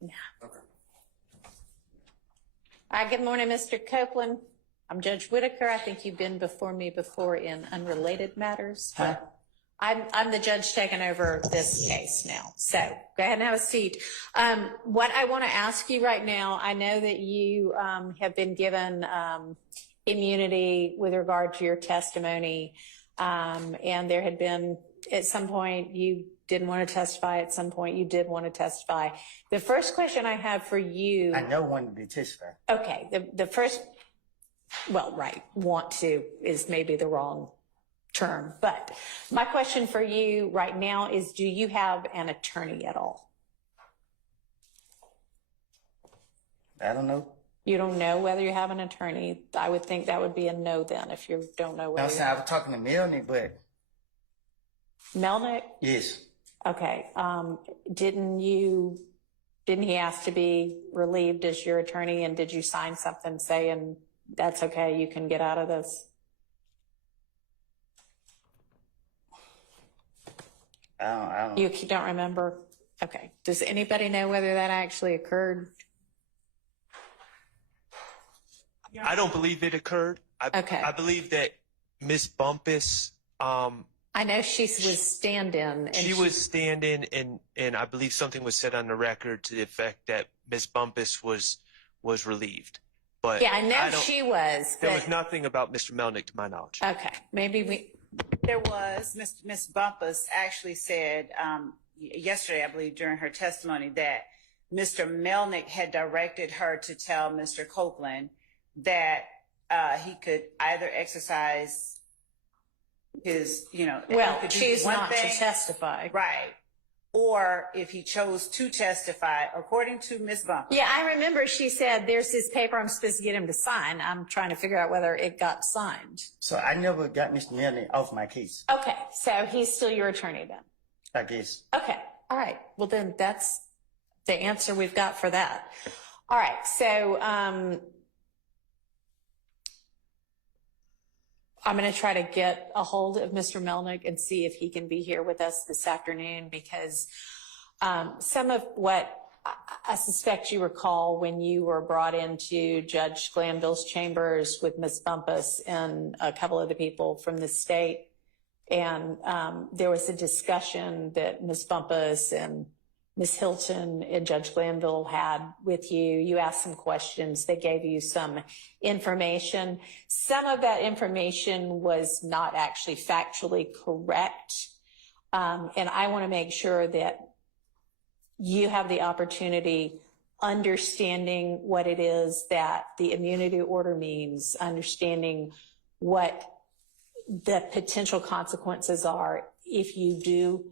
Yeah. Okay. Hi, good morning, Mr. Copelan. I'm Judge Whitaker. I think you've been before me before in unrelated matters. Huh? I'm the judge taking over this case now. So go ahead and have a seat. What I want to ask you right now, I know that you have been given immunity with regard to your testimony, and there had been at some point you didn't want to testify, at some point you did want to testify. The first question I have for you... I never wanted to testify. Okay, the first... Well, right, want to is maybe the wrong term. But my question for you right now is, do you have an attorney at all? I don't know. You don't know whether you have an attorney? I would think that would be a no then, if you don't know whether... I was talking to Melanie, but... Melnick? Yes. Okay. Didn't he ask to be relieved as your attorney, and did you sign something saying that's okay, you can get out of this? I don't. You don't remember? Okay. Does anybody know whether that actually occurred? I don't believe it occurred. I believe that Miss Bumpus, I know she was stand-in. She was stand-in, and I believe something was said on the record to the effect that Miss Bumpus was relieved. But yeah, I know she was. There was nothing about Mr. Melnick to my knowledge. Okay, maybe we... There was. Miss Bumpus actually said yesterday, I believe, during her testimony, that Mr. Melnick had directed her to tell Mr. Copelan that he could either exercise his, well, choose not to testify. Right. Or if he chose to testify, according to Miss Bumpus. Yeah, I remember she said, there's this paper I'm supposed to get him to sign. I'm trying to figure out whether it got signed. So I never got Mr. Melnick off my case. Okay, so he's still your attorney then? I guess. Okay, all right. Well, then that's the answer we've got for that. All right, so I'm going to try to get a hold of Mr. Melnick and see if he can be here with us this afternoon, because some of what I suspect you recall when you were brought into Judge Glanville's chambers with Ms. Bumpus and a couple of the people from the state, and there was a discussion that Ms. Bumpus and Ms. Hilton and Judge Glanville had with you. You asked some questions. They gave you some information. Some of that information was not actually factually correct. And I want to make sure that you have the opportunity understanding what it is that the immunity order means, understanding what the potential consequences are if you do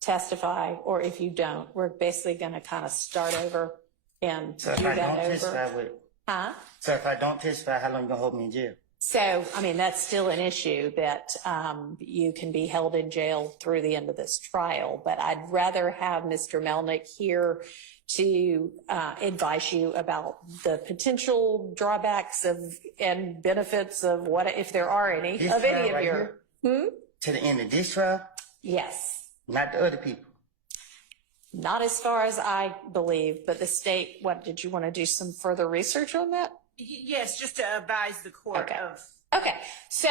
testify or if you don't. We're basically going to kind of start over and So do if I that don't over. testify, So if I don't testify, how long you gonna hold me in jail? So, I mean, that's still an issue that you can be held in jail through the end of this trial. But I'd rather have Mr. Melnick here to advise you about the potential drawbacks and benefits of what, if there are any, This of any trial of right your. here? To the end of this trial? Yes. Not the other people. Not as far as I believe, but the state, what, did you want to do some further research on that? Yes, just to advise the court of. Okay, so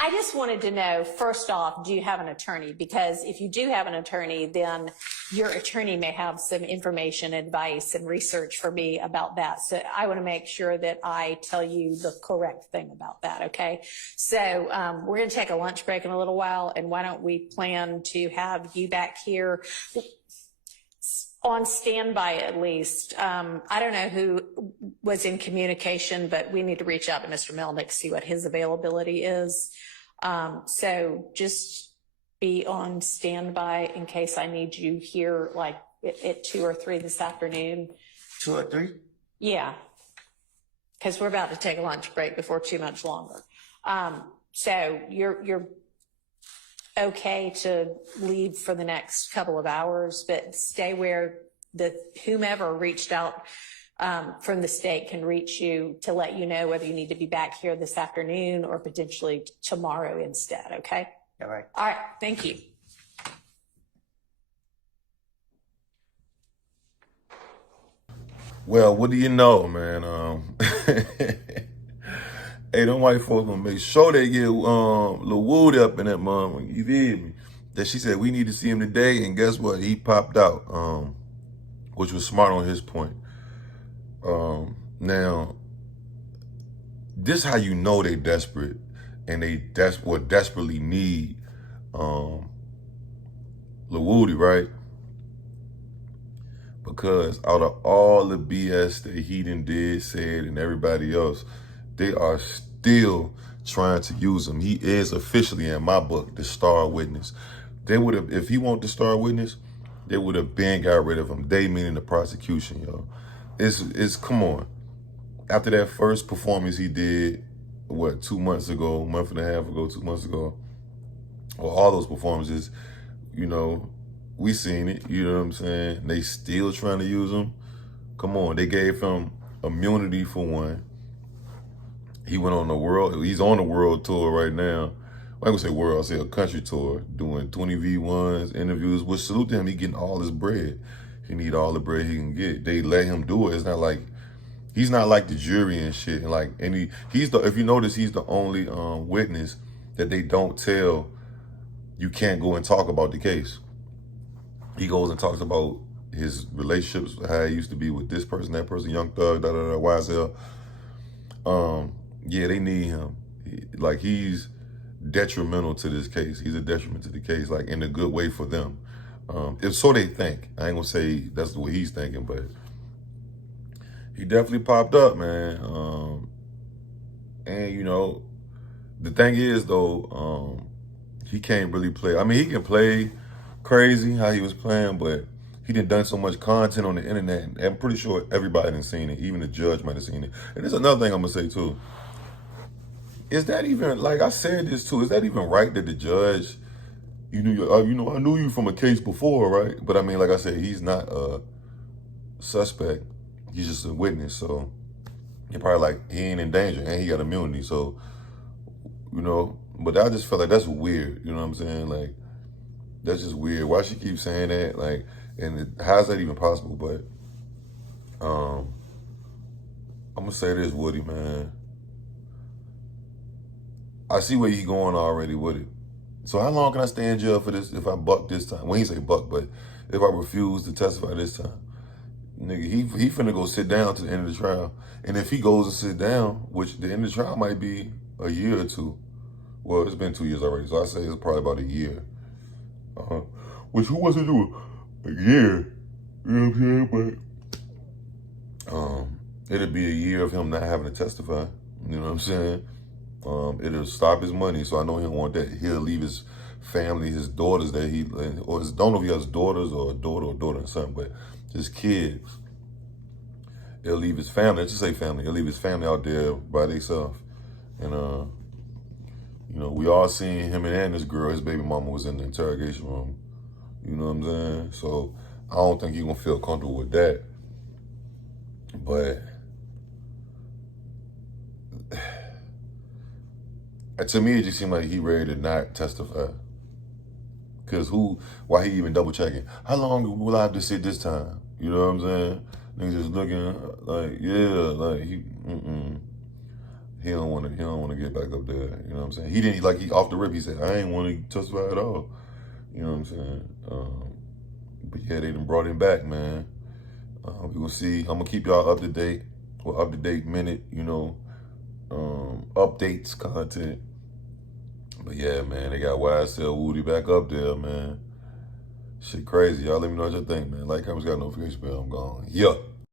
I just wanted to know, first off, do you have an attorney? Because if you do have an attorney, then your attorney may have some information, advice, and research for me about that. So I want to make sure that I tell you the correct thing about that, okay? So we're going to take a lunch break in a little while, and why don't we plan to have you back here on standby at least. I don't know who was in communication, but we need to reach out to Mr. Melnick, see what his availability is. So just be on standby in case I need you here like at 2 or 3 this afternoon. 2 or 3? Yeah, because we're about to take a lunch break before too much longer. So you're okay to leave for the next couple of hours, but stay where whomever reached out from the state can reach you to let you know whether you need to be back here this afternoon or potentially tomorrow instead, okay? All right. All right, thank you. Well, what do you know, man? Hey, them white folks gonna make sure they get Lil Woody up in that mom. You feel me? That she said we need to see him today, and guess what? He popped out, which was smart on his point. Now, this how you know they desperate, and they desperately need Lil Woody, right? Because out of all the BS that he did, said, and everybody else, they are still trying to use him. He is officially, in my book, the star witness. They would have, if he wanted the star witness, they would have been got rid of him. They meaning the prosecution, yo. It's come on. After that first performance he did, what, 2 months ago, a month and a half ago, 2 months ago, well, all those performances, you know, we seen it, you know what I'm saying? They still trying to use him. Come on, they gave him immunity for one. He went on the world, he's on the world tour right now. I ain't gonna say world, I'll say a country tour, doing 20 V1s, interviews, which salute to him, he getting all his bread. He need all the bread he can get. They let him do it. It's not like, he's not like the jury and shit. And like, he's the, if you notice, he's the only witness that they don't tell you can't go and talk about the case. He goes and talks about his relationships, how he used to be with this person, that person, Young Thug, YSL. Yeah, they need him. Like, he's detrimental to this case. He's a detriment to the case, like in a good way for them. If so they think. I ain't gonna say that's the way he's thinking, but he definitely popped up, man. And you know, the thing is though, he can't really play. I mean, he can play crazy how he was playing, but he done so much content on the internet, and I'm pretty sure everybody done seen it. Even the judge might have seen it. And there's another thing I'm gonna say too. Is that even, like I said this too, is that even right that the judge, you know, I knew you from a case before, right? But I mean, like I said, he's not a suspect. He's just a witness. So you're probably like, he ain't in danger and he got immunity. So, you know, but I just felt like that's weird. You know what I'm saying? Like, that's just weird. Why she keep saying that? Like, and how's that even possible? But I'm gonna say this, Woody, man. I see where you going already with it. So how long can I stay in jail for this if I buck this time? Well, he say buck, but if I refuse to testify this time, nigga, he finna go sit down to the end of the trial. And if he goes to sit down, which the end of the trial might be a year or two. Well, it's been 2 years already, so I say it's probably about a year. Which who wants to do a year? You know what I'm saying? But it'll be a year of him not having to testify. You know what I'm saying? It'll stop his money, so I know he don't want that. He'll leave his family, his daughters that don't know if he has daughters or a daughter and son, but his kids. He'll leave his family, let's just say family, he'll leave his family out there by themselves. And, you know, we all seen him and this girl, his baby mama was in the interrogation room. You know what I'm saying? So I don't think he's gonna feel comfortable with that. But to me, it just seemed like he ready to not testify. Cause why he even double checking? How long will I have to sit this time? You know what I'm saying? Niggas just looking like, yeah, like he don't want to get back up there. You know what I'm saying? He didn't, he off the rip, he said, I ain't want to testify at all. You know what I'm saying? But yeah, they done brought him back, man. We will see. I'm gonna keep y'all up to date, or up to date minute, you know, updates, content. But yeah, man, they got YSL Woody back up there, man. Shit crazy. Y'all let me know what you think, man. Like, comment, got a notification bell. I'm gone. Yeah.